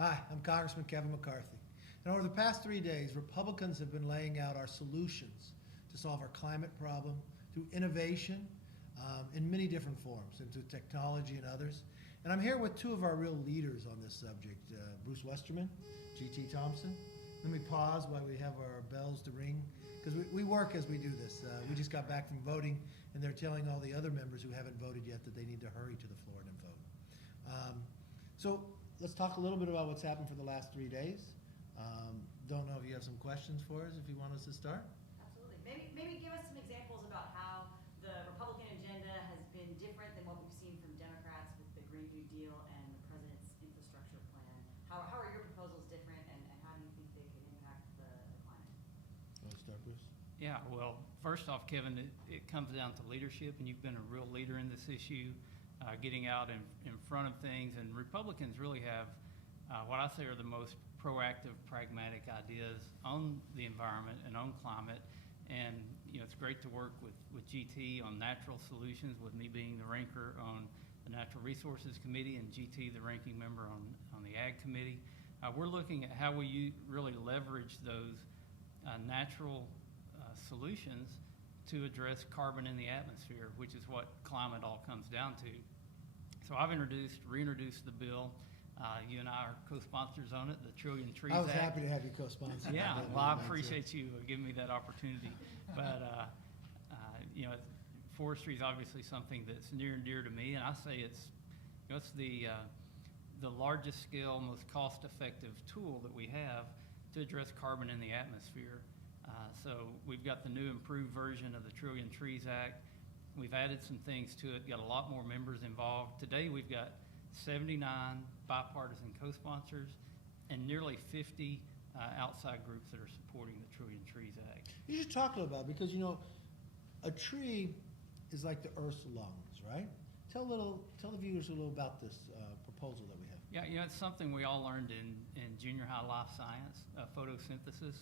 Hi, I'm Congressman Kevin McCarthy. And over the past 3 days, Republicans have been laying out our solutions to solve our climate problem through innovation in many different forms, and through technology and others. And I'm here with two of our real leaders on this subject, Bruce Westerman, G.T. Thompson. Let me pause while we have our bells to ring, because we work as we do this. We just got back from voting, and they're telling all the other members who haven't voted yet that they need to hurry to the floor and vote. So let's talk a little bit about what's happened for the last 3 days. Don't know if you have some questions for us, if you want us to start. Absolutely. Maybe give us some examples about how the Republican agenda has been different than what we've seen from Democrats with the Green New Deal and the President's infrastructure plan. How are your proposals different, and how do you think they can impact the climate? Want to start, Bruce? Yeah, well, first off, Kevin, it comes down to leadership, and you've been a real leader in this issue, getting out in front of things. And Republicans really have what I say are the most proactive, pragmatic ideas on the environment and on climate. And it's great to work with GT on natural solutions, with me being the ranker on the Natural Resources Committee and GT the ranking member on the Ag Committee. We're looking at how we really leverage those natural solutions to address carbon in the atmosphere, which is what climate all comes down to. So I've reintroduced the bill. You and I are co-sponsors on it, the Trillion Trees Act. I was happy to have you co-sponsor. Yeah, well, I appreciate you giving me that opportunity. But, forestry is obviously something that's near and dear to me, and I say it's the largest scale, most cost-effective tool that we have to address carbon in the atmosphere. So we've got the new improved version of the Trillion Trees Act. We've added some things to it, got a lot more members involved. Today we've got 79 bipartisan co-sponsors and nearly 50 outside groups that are supporting the Trillion Trees Act. You should talk a little about it, because a tree is like the Earth's lungs, right? Tell the viewers a little about this proposal that we have. Yeah, it's something we all learned in junior high life science, photosynthesis.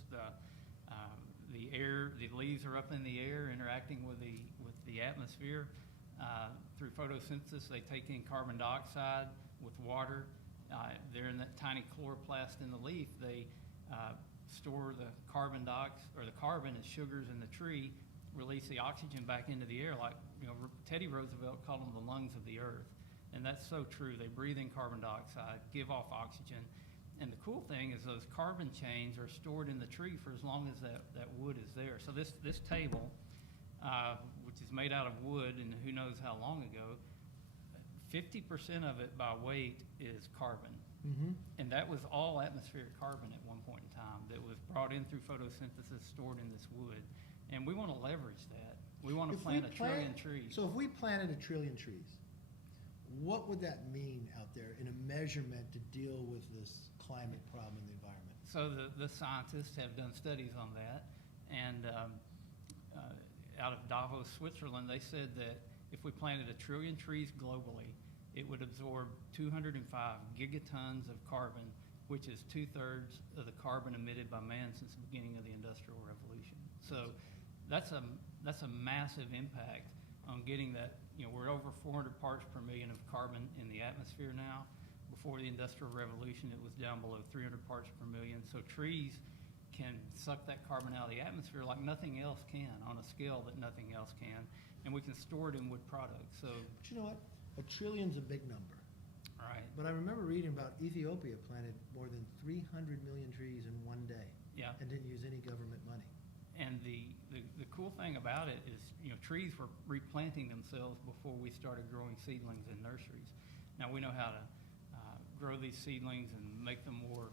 The leaves are up in the air interacting with the atmosphere. Through photosynthesis, they take in carbon dioxide with water. They're in that tiny chloroplast in the leaf. They store the carbon as sugars in the tree, release the oxygen back into the air, like Teddy Roosevelt called them the lungs of the earth. And that's so true. They breathe in carbon dioxide, give off oxygen. And the cool thing is those carbon chains are stored in the tree for as long as that wood is there. So this table, which is made out of wood, and who knows how long ago, 50% of it by weight is carbon. Mm-hmm. And that was all atmospheric carbon at one point in time that was brought in through photosynthesis, stored in this wood. And we want to leverage that. We want to plant a trillion trees. So if we planted a trillion trees, what would that mean out there in a measurement to deal with this climate problem in the environment? So the scientists have done studies on that, and out of Davos, Switzerland, they said that if we planted a trillion trees globally, it would absorb 205 gigatons of carbon, which is 2/3 of the carbon emitted by man since the beginning of the Industrial Revolution. So that's a massive impact on getting that. We're over 400 parts per million of carbon in the atmosphere now. Before the Industrial Revolution, it was down below 300 parts per million. So trees can suck that carbon out of the atmosphere like nothing else can, on a scale that nothing else can, and we can store it in wood products. So, but you know what? A trillion's a big number. Right. But I remember reading about Ethiopia planted more than 300 million trees in one day. Yeah. And didn't use any government money. And the cool thing about it is, trees were replanting themselves before we started growing seedlings in nurseries. Now we know how to grow these seedlings and make them more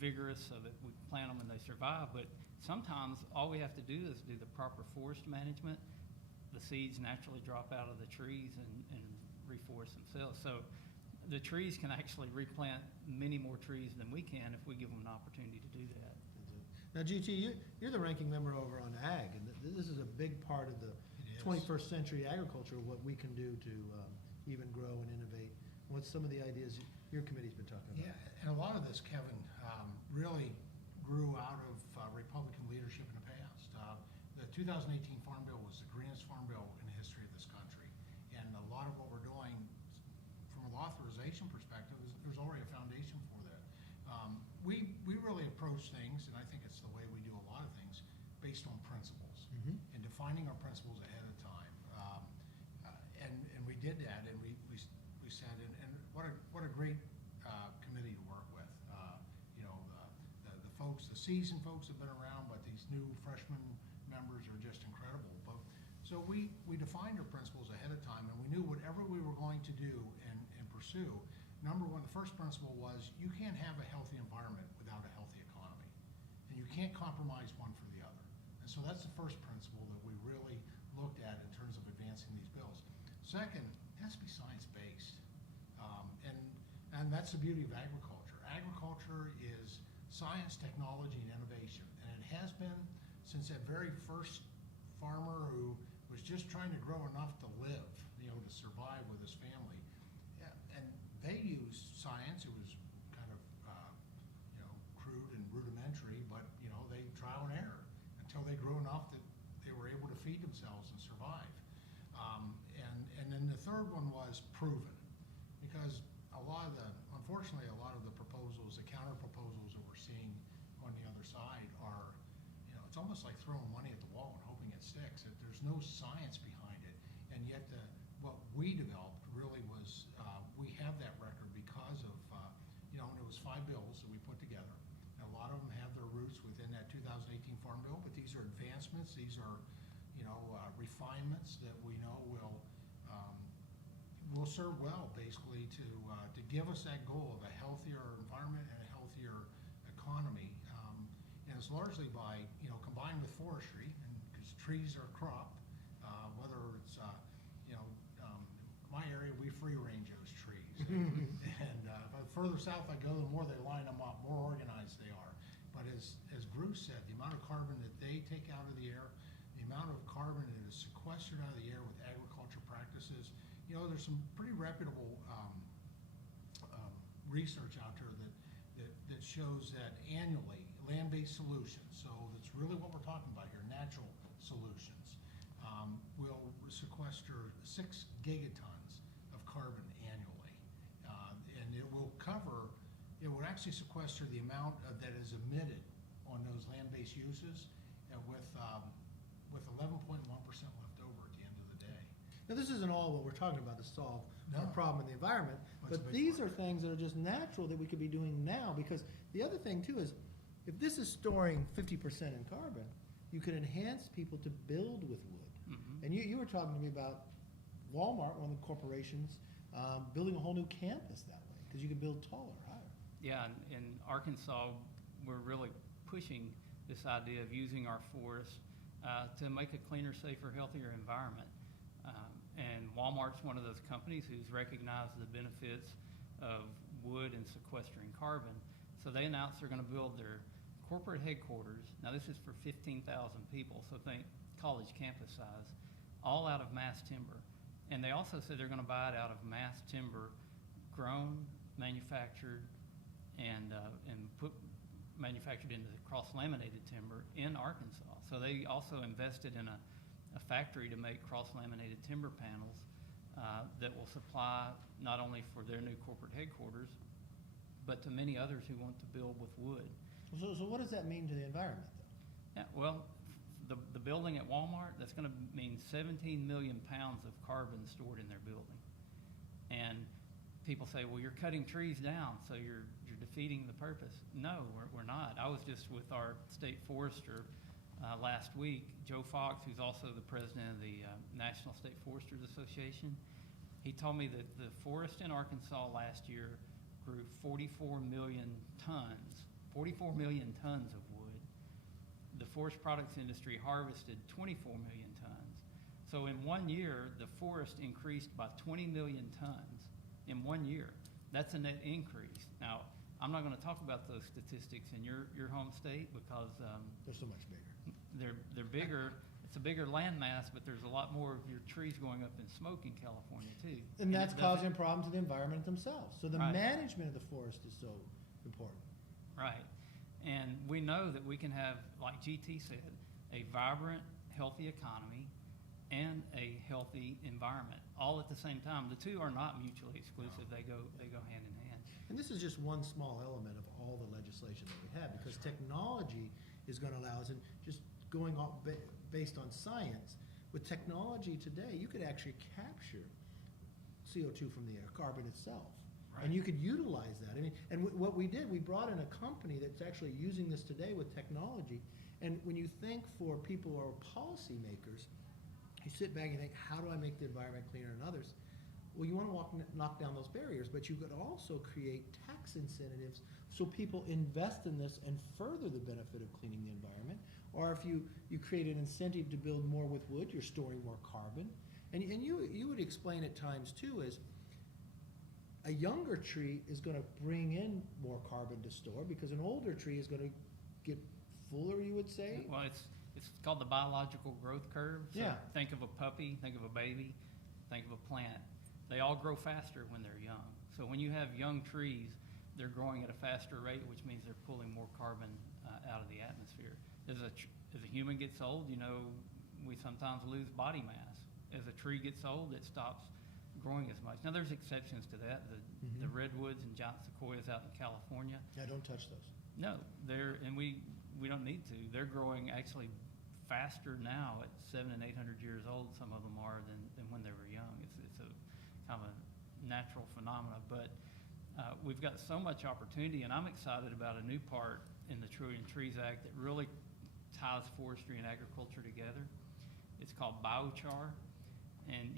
vigorous so that we plant them and they survive. But sometimes all we have to do is do the proper forest management. The seeds naturally drop out of the trees and reforest themselves. So the trees can actually replant many more trees than we can if we give them an opportunity to do that. Now, GT, you're the ranking member over on Ag, and this is a big part of the 21st century agriculture, what we can do to even grow and innovate. What's some of the ideas your committee's been talking about? Yeah, and a lot of this, Kevin, really grew out of Republican leadership in the past. The 2018 Farm Bill was the greenest farm bill in the history of this country. And a lot of what we're doing from a authorization perspective is there's already a foundation approach things, and I think it's the way we do a lot of things, based on principles. Mhm. And defining our principles ahead of time. And we did that, and we said, and what a great committee to work with. You know, the folks, the seasoned folks have been around, but these new freshman members are just incredible. But so we defined our principles ahead of time, and we knew whatever we were going to do and pursue. Number one, the first principle was you can't have a healthy environment without a healthy economy, and you can't compromise one for the other. And so that's the first principle that we really looked at in terms of advancing these bills. Second, it has to be science-based, and that's the beauty of agriculture. Agriculture is science, technology, and innovation, and it has been since that very first farmer who was just trying to grow enough to live, you know, to survive with his family. Yeah, and they used science. It was kind of, you know, crude and rudimentary, but, you know, they trial and error until they grew enough that they were able to feed themselves and survive. And then the third one was proven, because unfortunately, a lot of the proposals, the counter proposals that we're seeing on the other side are, you know, it's almost like throwing money at the wall and hoping it sticks. There's no science behind it, and yet what we developed really was, we have that record because of, you know, and it was 5 bills that we put together. And a lot of them have their roots within that 2018 Farm Bill, but these are advancements. These are, you know, refinements that we know will serve well, basically, to give us that goal of a healthier environment and a healthier economy. And it's largely by, you know, combined with forestry, and because trees are cropped, whether it's, you know, my area, we free range those trees. And the further south I go, the more they line them up, more organized they are. But as Bruce said, the amount of carbon that they take out of the air, the amount of carbon that is sequestered out of the air with agriculture practices, you know, there's some pretty reputable research out there that shows that annually, land-based solutions, so that's really what we're talking about here, natural solutions, will sequester 6 gigatons of carbon annually. And it will actually sequester the amount that is emitted on those land-based uses, and with 11.1% left over at the end of the day. Now, this isn't all what we're talking about to solve No. a problem in the environment, Well, it's a but big these part. are things that are just natural that we could be doing now, because the other thing too is, if this is storing 50% in carbon, you could enhance people to build with wood. Mhm. And you were talking to me about Walmart, one of the corporations, building a whole new campus that way, because you could build taller, higher. Yeah, in Arkansas, we're really pushing this idea of using our forests to make a cleaner, safer, healthier environment. And Walmart's one of those companies who's recognized the benefits of wood and sequestering carbon. So they announced they're going to build their corporate headquarters. Now, this is for 15,000 people, so think college campus size, all out of mass timber. And they also said they're going to buy it out of mass timber, grown, manufactured, and manufactured into the cross-laminated timber in Arkansas. So they also invested in a factory to make cross-laminated timber panels that will supply not only for their new corporate headquarters, but to many others who want to build with wood. So what does that mean to the environment, though? Yeah, well, the building at Walmart, that's going to mean 17 million pounds of carbon stored in their building. And people say, well, you're cutting trees down, so you're defeating the purpose. No, we're not. I was just with our state forester last week, Joe Fox, who's also the president of the National State Foresters Association. He told me that the forest in Arkansas last year grew 44 million tons of wood. The forest products industry harvested 24 million tons. So in 1 year, the forest increased by 20 million tons in 1 year. That's a net increase. Now, I'm not going to talk about those statistics in your home state because They're so much bigger. they're bigger. It's a bigger land mass, but there's a lot more of your trees going up in smoke in California too. And that's it doesn't- causing problems to the environment themselves. So the Right. management of the forest is so important. Right. And we know that we can have, like GT said, a vibrant, healthy economy and a healthy environment all at the same time. The two are not mutually exclusive. They go hand in hand. And this is just one small element of all the legislation that we have, because technology is gonna allow us, and just going off based on science, with technology today, you could actually capture CO2 from the air, carbon itself. And you could utilize that. I mean, and what we did, we brought in a company that's actually using this today with technology. And when you think for people who are policymakers, you sit back and think, how do I make the environment cleaner than others? Well, you want to knock down those barriers, but you could also create tax incentives so people invest in this and further the benefit of cleaning the environment. Or if you create an incentive to build more with wood, you're storing more carbon. And you would explain at times too is, a younger tree is going to bring in more carbon to store because an older tree is going to get fuller, you would say? Well, it's called the biological growth curve. So Yeah. think of a puppy, think of a baby, think of a plant. They all grow faster when they're young. So when you have young trees, they're growing at a faster rate, which means they're pulling more carbon out of the atmosphere. As a human gets old, we sometimes lose body mass. As a tree gets old, it stops growing as much. Now, there's exceptions to that. The redwoods and giant sequoias out in California. Yeah, don't touch those. No, we don't need to. They're growing actually faster now at 700 and 800 years old. Some of them are than when they were young. It's a kind of a natural phenomena. But we've got so much opportunity, and I'm excited about a new part in the Trillion Trees Act that really ties forestry and agriculture together. It's called biochar, and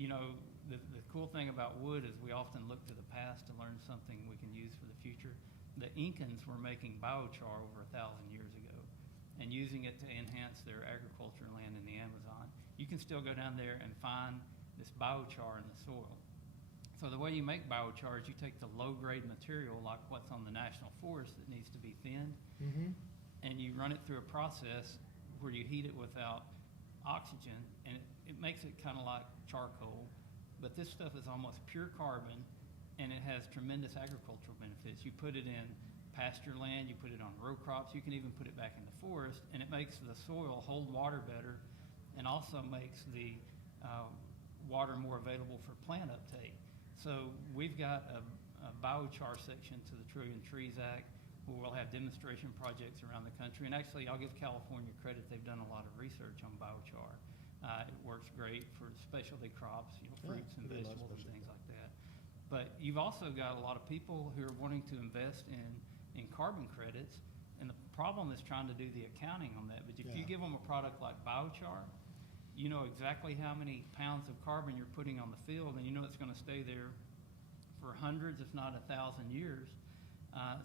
the cool thing about wood is we often look to the past to learn something we can use for the future. The Incans were making biochar over 1,000 years ago and using it to enhance their agriculture land in the Amazon. You can still go down there and find this biochar in the soil. So the way you make biochar is you take the low-grade material, like what's on the National Forest that needs to be thinned, and you run it through a process where you heat it without oxygen, and it makes it kind of like charcoal. But this stuff is almost pure carbon, and it has tremendous agricultural benefits. You put it in pasture land, you put it on row crops, you can even put it back in the forest, and it makes the soil hold water better, and also makes the water more available for plant uptake. So we've got a biochar section to the Trillion Trees Act, where we'll have demonstration projects around the country. And actually, I'll give California credit, they've done a lot of research on biochar. It works great for specialty crops, fruits and vegetables and things like that. But you've also got a lot of people who are wanting to invest in carbon credits, and the problem is trying to do the accounting on that. But if you give them a product like biochar, you know exactly how many pounds of carbon you're putting on the field, and you know it's going to stay there for hundreds, if not 1,000 years.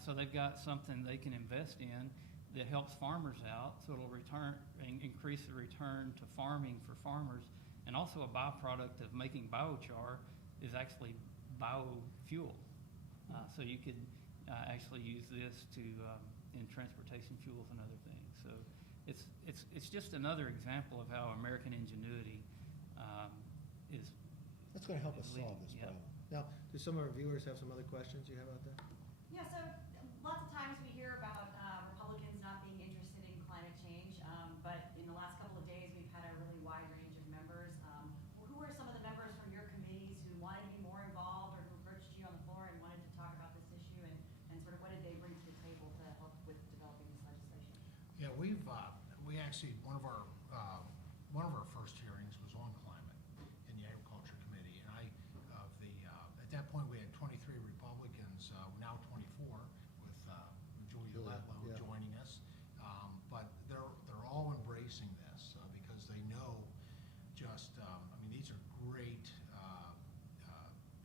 So they've got something they can invest in that helps farmers out, so it'll increase the return to farming for farmers. And also a byproduct of making biochar is actually biofuel. So you could actually use this in transportation fuels and other things. So it's just another example of how American ingenuity is. That's going to help us solve this problem. Now, do some of our viewers have some other questions you have out there? Yeah, so lots of times we hear about Republicans not being interested in climate change, but in the last couple of days we've had a really wide range of members. Who are some of the members from your committees who wanted to be more involved or who approached you on the floor and wanted to talk about this issue, and sort of what did they bring to the table to help with developing this legislation? Yeah, we actually, one of our first hearings was on climate in the Agriculture Committee, and at that point we had 23 Republicans, now 24 with Julia Letlow joining us, but they're all embracing this because they know just these are great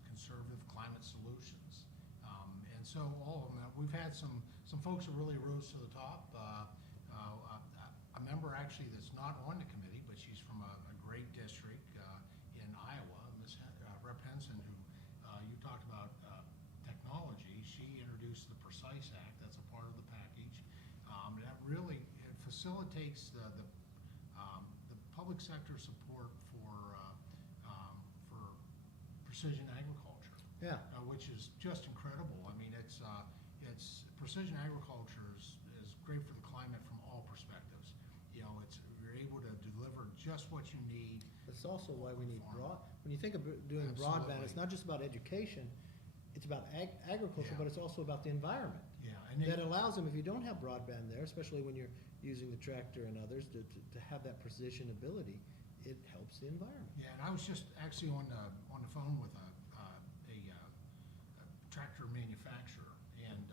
conservative climate solutions, and so all of them. We've had some folks who really rose to the top. A member actually that's not on the committee, but she's from a great district in Iowa, Rep. Henson, who you talked about technology. She introduced the Precise Act. That's a part of the package. That really facilitates the public sector support for precision agriculture. Yeah. Which is just incredible. I mean, it's precision agriculture is great for the climate from all perspectives. You're able to deliver just what you need. It's also why we need when you think of doing broadband, it's not just about education, it's about agriculture, Yeah. but it's also about the environment. Yeah, and That allows them, if you don't have broadband there, especially when you're using the tractor and others, to have that precision ability, it helps the environment. yeah, and I was just actually on the phone with a tractor manufacturer, and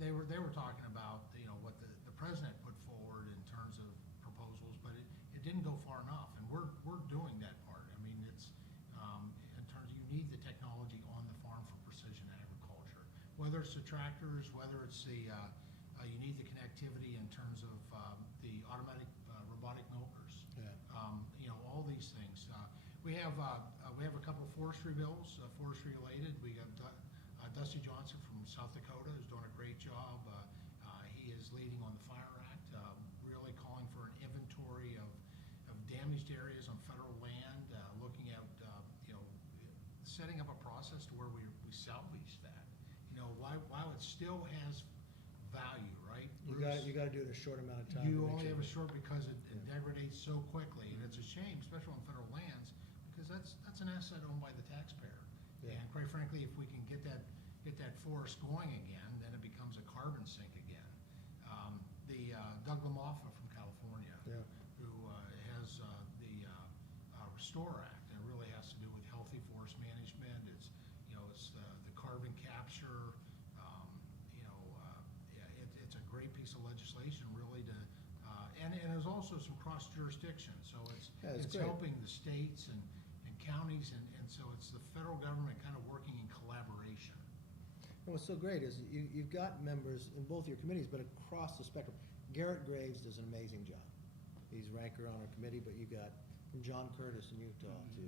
they were talking about, you know, what the president put forward in terms of proposals, but it didn't go far enough, and we're doing that part. I mean, it's, in terms of, you need the technology on the farm for precision agriculture, whether it's the tractors, whether it's the, you need the connectivity in terms of, the automatic, robotic milkers. Yeah. You know, all these things. We have a couple of forestry bills, forestry related. We got Dusty Johnson from South Dakota who's doing a great job. He is leading on the Fire Act, really calling for an inventory of damaged areas on federal land, looking at, you know, setting up a process to where we salvage that. You know, while it still has value, right? You Bruce? gotta do it in a short amount of time. You to make only sure have a that- short because it Yeah. degrades so quickly, and it's a shame, especially on federal lands, because that's an asset owned by the taxpayer. Yeah. And quite frankly, if we can get that forest going again, then it becomes a carbon sink again. Doug LaMoffa from California, Yeah. who has the Restore Act, and it really has to do with healthy forest management. It's, you know, it's the carbon capture. You know, yeah, it's a great piece of legislation, really, to, and there's also some cross jurisdiction. So Yeah, it's it's great. helping the states and counties, and so it's the federal government kind of working in collaboration. And what's so great is you've got members in both your committees, but across the spectrum. Garrett Graves does an amazing job. He's ranker on our committee, but you got from John Curtis in Utah to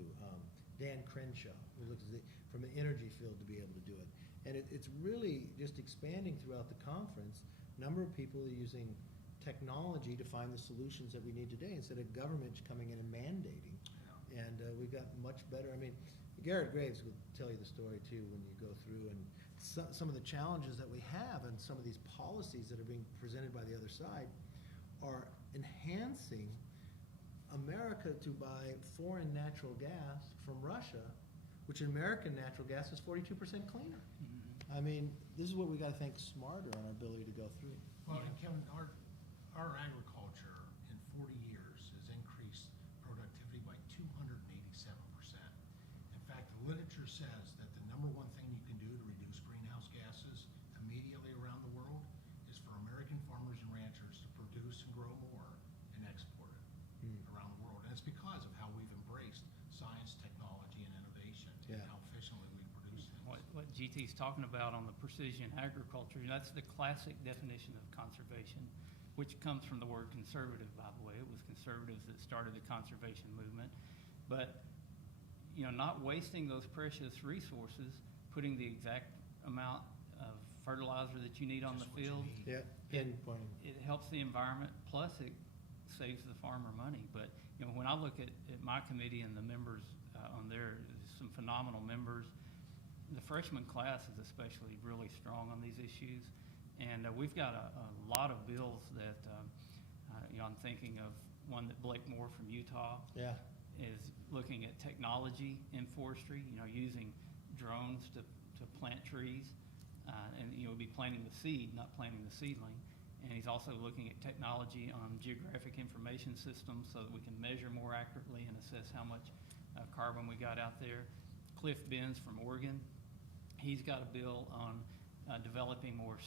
Dan Crenshaw, who looks from the energy field to be able to do it. And it's really just expanding throughout the conference. Number of people are using technology to find the solutions that we need today instead of government coming in and mandating. And we've got much better, I mean, Garrett Graves would tell you the story too when you go through and some of the challenges that we have and some of these policies that are being presented by the other side are enhancing America to buy foreign natural gas from Russia, which American natural gas is 42% cleaner. Mhm. I mean, this is what we gotta think smarter on our ability to go through. Well, and Kevin, our agriculture in 40 years has increased productivity by 287%. In fact, the literature says that the number one thing you can do to reduce greenhouse gases immediately around the world is for American farmers and ranchers to produce and grow more and export it around the world. And it's because of how we've embraced science, technology, and innovation, and Yeah. how efficiently we produce things. What GT's talking about on the precision agriculture, that's the classic definition of conservation, which comes from the word conservative, by the way. It was conservatives that started the conservation movement. But, you know, not wasting those precious resources, putting the exact amount of fertilizer that you need on the Just what you field. need. Yeah, pinpointing. It helps the environment, plus it saves the farmer money. But, you know, when I look at my committee and the members on there, there's some phenomenal members. The freshman class is especially really strong on these issues. And we've got a lot of bills that, you know, I'm thinking of one that Blake Moore from Utah Yeah. is looking at technology in forestry, you know, using drones to plant trees. And, you know, be planting the seed, not planting the seedling. And he's also looking at technology on geographic information systems so that we can measure more accurately and assess how much carbon we got out there. Cliff Benz from Oregon, he's got a bill on developing more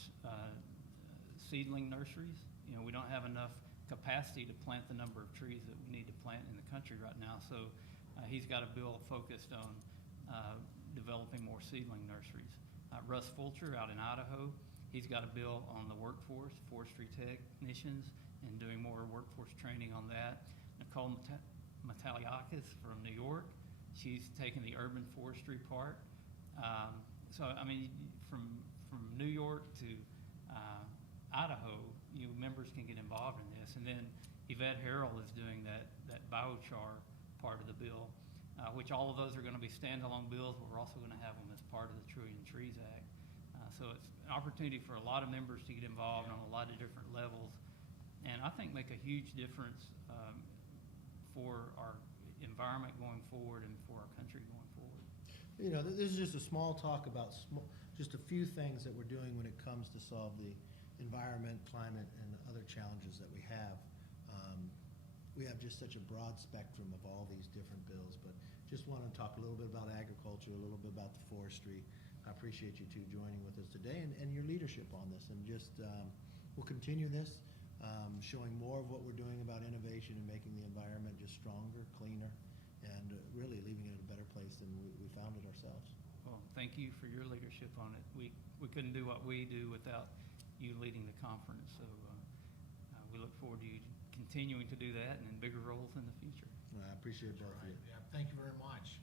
seedling nurseries. You know, we don't have enough capacity to plant the number of trees that we need to plant in the country right now. So he's got a bill focused on developing more seedling nurseries. Russ Fulcher out in Idaho, he's got a bill on the workforce, forestry technicians, and doing more workforce training on that. Nicole Mataliakis from New York, she's taken the urban forestry part. So, I mean, from New York to Idaho, you members can get involved in this. And then Yvette Harrell is doing that biochar part of the bill, which all of those are going to be standalone bills, but we're also going to have them as part of the Trillion Trees Act. So it's an opportunity for a lot of members to get involved on a lot of different levels, and I think make a huge difference for our environment going forward and for our country going forward. You know, this is just a small talk about just a few things that we're doing when it comes to solve the environment, climate, and other challenges that we have. We have just such a broad spectrum of all these different bills, but just want to talk a little bit about agriculture, a little bit about the forestry. I appreciate you two joining with us today and your leadership on this, and just we'll continue this, showing more of what we're doing about innovation and making the environment just stronger, cleaner, and really leaving it in a better place than we found it ourselves. Well, thank you for your leadership on it. We couldn't do what we do without you leading the conference, so we look forward to you continuing to do that and in bigger roles in the future. I appreciate both of you. Yeah, thank you very much.